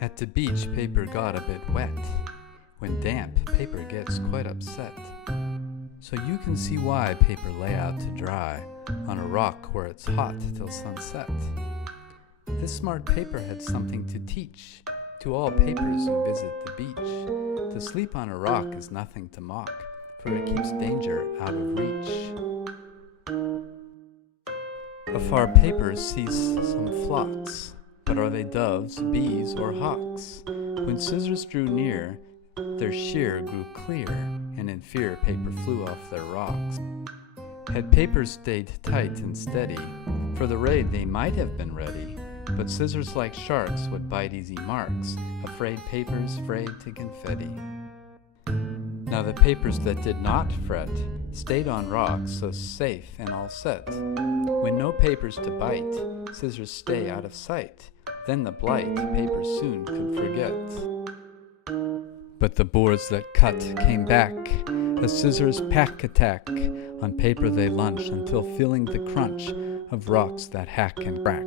At the beach, paper got a bit wet. When damp, paper gets quite upset. So you can see why paper lay out to dry on a rock where it's hot till sunset. This smart paper had something to teach to all papers who visit the beach. To sleep on a rock is nothing to mock, for it keeps danger out of reach. Afar papers sees some flocks, but are they doves, bees, or hawks? When scissors drew near, their sheer grew clear, and in fear paper flew off their rocks. Had papers stayed tight and steady, for the raid they might have been ready, but scissors like sharks would bite easy marks, afraid papers frayed to confetti. Now the papers that did not fret stayed on rocks, so safe and all set. When no papers to bite, scissors stay out of sight, then the blight paper soon could forget. But the boards that cut came back, a scissors pack-attack. On paper they lunch until feeling the crunch of rocks that hack and crack.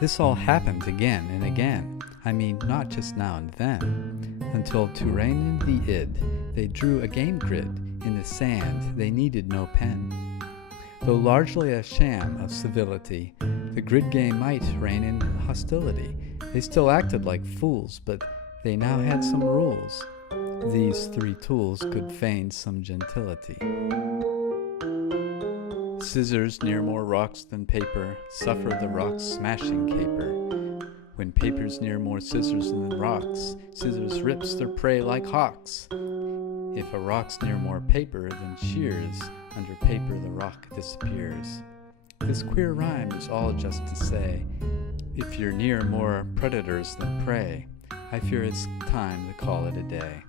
This all happened again and again, I mean not just now and then, until to rein in the id, they drew a game grid in the sand, they needed no pen. Though largely a sham of civility, the grid game might rein in hostility. They still acted like fools, but they now had some rules. These three tools could feign some gentility. Scissors near more rocks than paper, suffer the rocks smashing caper. When paper's near more scissors than rocks, scissors rips their prey like hawks. If a rock's near more paper than shears, under paper the rock disappears. This queer rhyme is all just to say, if you're near more predators than prey, I fear it's time to call it a day.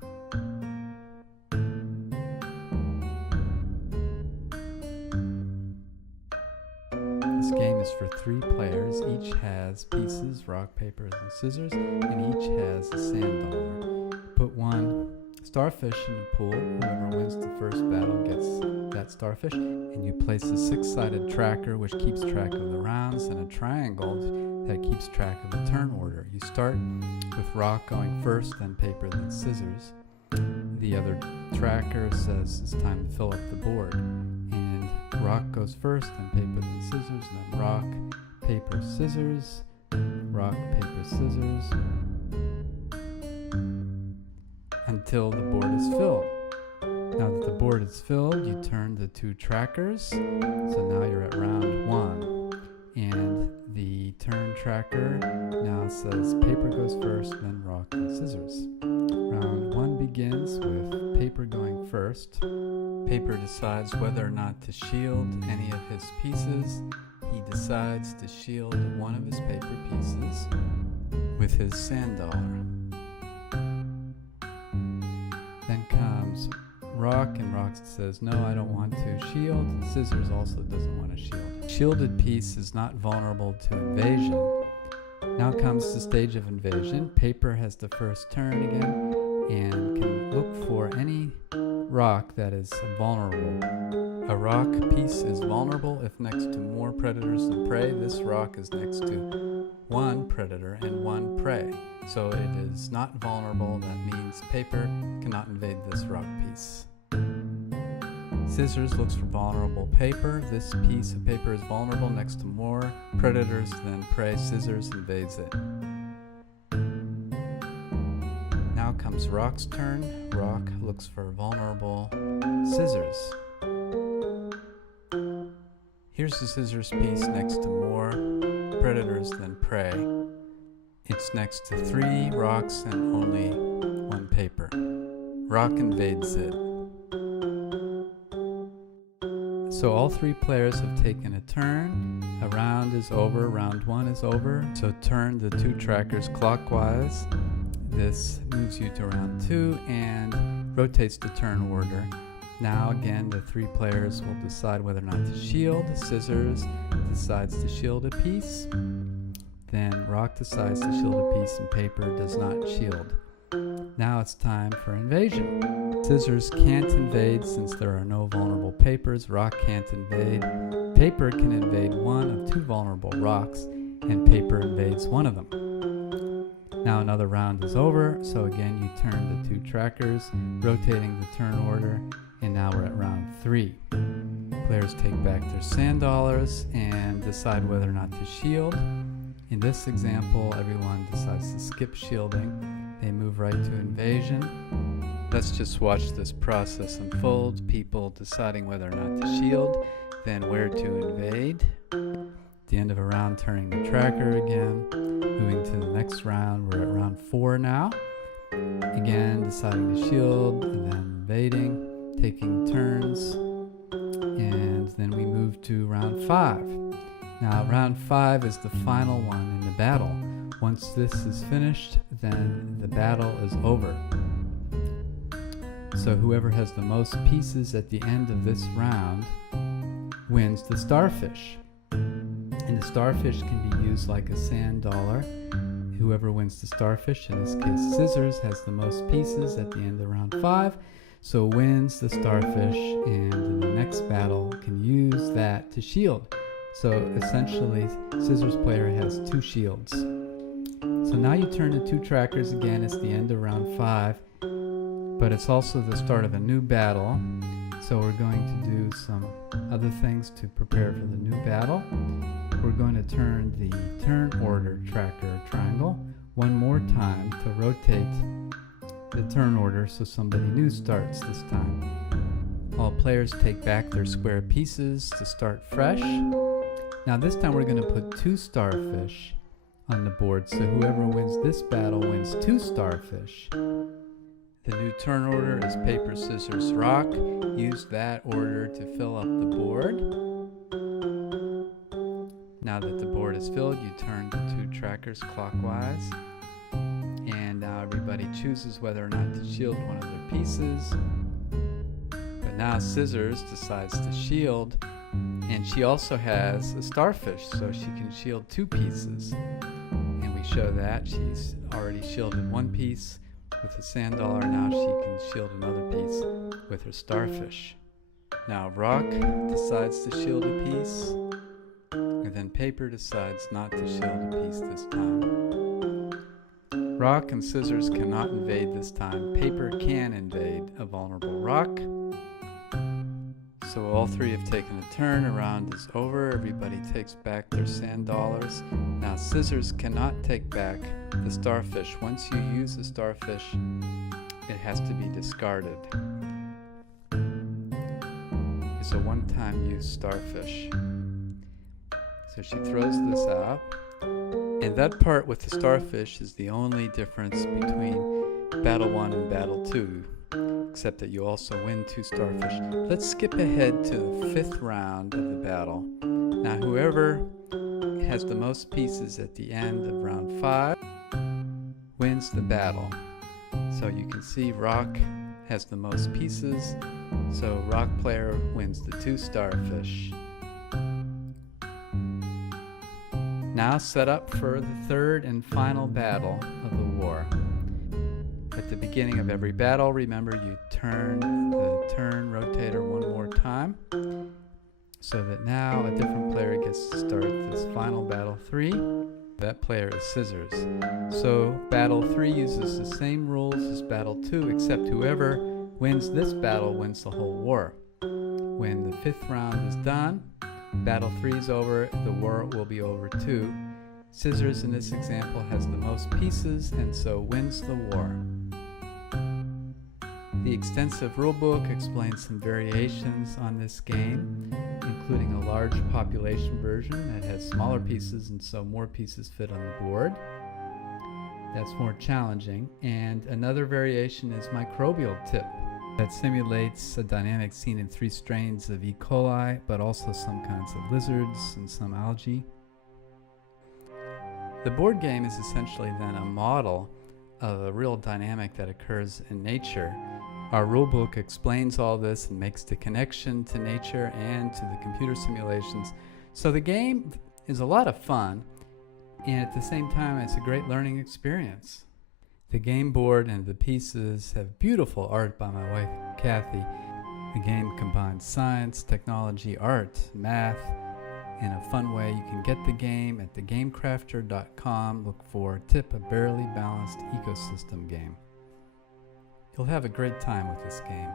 This game is for 3 players. Each has pieces, rock, paper, and scissors, and each has a sand dollar. Put 1 starfish in the pool. Whoever wins the first battle gets that starfish. And you place a 6-sided tracker which keeps track of the rounds, and a triangle that keeps track of the turn order. You start with rock going first, then paper, then scissors. The other tracker says it's time to fill up the board. And rock goes first, then paper, then scissors, then rock, paper, scissors, rock, paper, scissors, until the board is filled. Now that the board is filled, you turn the 2 trackers. So now you're at round 1. And the turn tracker now says paper goes first, then rock and scissors. Round 1 begins with paper going first. Paper decides whether or not to shield any of his pieces. He decides to shield one of his paper pieces with his sand dollar. Then comes rock, and rock says, no, I don't want to shield. Scissors also doesn't want to shield. Shielded piece is not vulnerable to invasion. Now comes the stage of invasion. Paper has the first turn again and can look for any rock that is vulnerable. A rock piece is vulnerable if next to more predators than prey. This rock is next to 1 predator and 1 prey. So it is not vulnerable. That means paper cannot invade this rock piece. Scissors looks for vulnerable paper. This piece of paper is vulnerable next to more predators than prey. Scissors invades it. Now comes rock's turn. Rock looks for vulnerable scissors. Here's the scissors piece next to more predators than prey. It's next to 3 rocks and only 1 paper. Rock invades it. So all 3 players have taken a turn. A round is over, round 1 is over. So turn the 2 trackers clockwise. This moves you to round 2 and rotates the turn order. Now again, the 3 players will decide whether or not to shield. Scissors decides to shield a piece. Then rock decides to shield a piece and paper does not shield. Now it's time for invasion. Scissors can't invade since there are no vulnerable papers. Rock can't invade. Paper can invade one of 2 vulnerable rocks, and paper invades one of them. Now another round is over, so again you turn the 2 trackers, rotating the turn order, and now we're at round 3. Players take back their sand dollars and decide whether or not to shield. In this example, everyone decides to skip shielding. They move right to invasion. Let's just watch this process unfold. People deciding whether or not to shield, then where to invade. At the end of a round, turning the tracker again. Moving to the next round, we're at round 4 now. Again, deciding to shield and then invading, taking turns. And then we move to round 5. Now round 5 is the final one in the battle. Once this is finished, then the battle is over. So whoever has the most pieces at the end of this round wins the starfish. And the starfish can be used like a sand dollar. Whoever wins the starfish, in this case Scissors, has the most pieces at the end of round 5. So wins the starfish, and in the next battle can use that to shield. So essentially, Scissors player has 2 shields. So now you turn the 2 trackers again. It's the end of round 5, but it's also the start of a new battle. So we're going to do some other things to prepare for the new battle. We're going to turn the turn order tracker triangle one more time to rotate the turn order so somebody new starts this time. All players take back their square pieces to start fresh. Now this time we're going to put 2 starfish on the board, so whoever wins this battle wins 2 starfish. The new turn order is paper, scissors, rock. Use that order to fill up the board. Now that the board is filled, you turn the 2 trackers clockwise. And now everybody chooses whether or not to shield one of their pieces. But now Scissors decides to shield, and she also has a starfish, so she can shield 2 pieces. And we show that she's already shielded 1 piece with a sand dollar. Now she can shield another piece with her starfish. Now Rock decides to shield a piece, and then Paper decides not to shield a piece this time. Rock and Scissors cannot invade this time. Paper can invade a vulnerable rock. So all 3 have taken a turn. A round is over. Everybody takes back their sand dollars. Now Scissors cannot take back the starfish. Once you use the starfish, it has to be discarded. It's a one-time use starfish. So she throws this out. And that part with the starfish is the only difference between Battle 1 and Battle 2, except that you also win 2 starfish. Let's skip ahead to the 5th round of the battle. Now whoever has the most pieces at the end of round 5 wins the battle. So you can see Rock has the most pieces, so Rock player wins the 2 starfish. Now set up for the 3rd and final battle of the war. At the beginning of every battle, remember you turn the turn rotator one more time, so that now a different player gets to start this final battle 3. That player is Scissors. So battle 3 uses the same rules as battle 2, except whoever wins this battle wins the whole war. When the 5th round is done, battle 3 is over, the war will be over too. Scissors in this example has the most pieces and so wins the war. The extensive rulebook explains some variations on this game, including a large population version that has smaller pieces and so more pieces fit on the board. That's more challenging. And another variation is Microbial Tip, that simulates a dynamic scene in 3 strains of E. coli, but also some kinds of lizards and some algae. The board game is essentially then a model of a real dynamic that occurs in nature. Our rulebook explains all this and makes the connection to nature and to the computer simulations. So the game is a lot of fun, and at the same time it's a great learning experience. The game board and the pieces have beautiful art by my wife, Kathy. The game combines science, technology, art, math, in a fun way. You can get the game at thegamecrafter.com. Look for Tip, a Barely Balanced Ecosystem Game. You'll have a great time with this game.